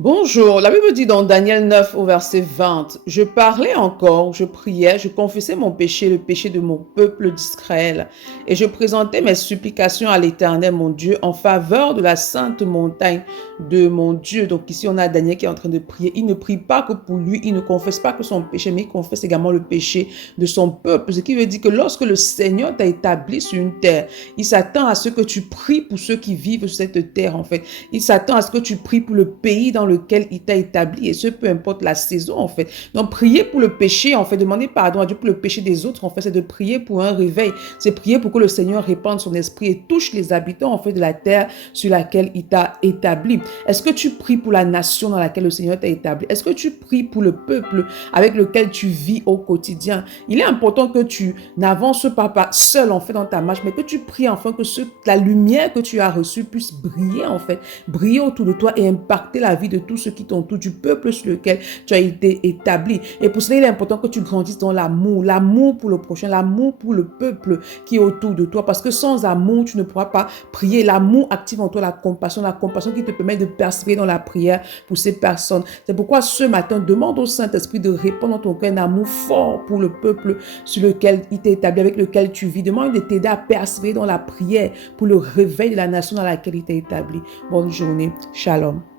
Bonjour, la Bible dit dans Daniel 9 au verset 20, je parlais encore, je priais, je confessais mon péché, le péché de mon peuple d'Israël, et je présentais mes supplications à l'Éternel, mon Dieu, en faveur de la sainte montagne de mon Dieu. Donc ici, on a Daniel qui est en train de prier. Il ne prie pas que pour lui, il ne confesse pas que son péché, mais il confesse également le péché de son peuple. Ce qui veut dire que lorsque le Seigneur t'a établi sur une terre, il s'attend à ce que tu pries pour ceux qui vivent sur cette terre, en fait. Il s'attend à ce que tu pries pour le pays dans lequel il t'a établi, et ce, peu importe la saison, en fait. Donc, prier pour le péché, en fait, demander pardon à Dieu pour le péché des autres, en fait, c'est de prier pour un réveil. C'est prier pour que le Seigneur répande son esprit et touche les habitants, en fait, de la terre sur laquelle il t'a établi. Est-ce que tu pries pour la nation dans laquelle le Seigneur t'a établi? Est-ce que tu pries pour le peuple avec lequel tu vis au quotidien? Il est important que tu n'avances pas seul, en fait, dans ta marche, mais que tu pries, enfin, que la lumière que tu as reçue puisse briller, en fait, briller autour de toi et impacter la vie de tous ceux qui t'entourent, du peuple sur lequel tu as été établi. Et pour cela, il est important que tu grandisses dans l'amour pour le prochain, l'amour pour le peuple qui est autour de toi, parce que sans amour, tu ne pourras pas prier. L'amour active en toi la compassion qui te permet de persévérer dans la prière pour ces personnes. C'est pourquoi ce matin, demande au Saint-Esprit de répandre dans ton cœur un amour fort pour le peuple sur lequel il t'est établi, avec lequel tu vis. Demande de t'aider à persévérer dans la prière pour le réveil de la nation dans laquelle il t'a établi. Bonne journée. Shalom.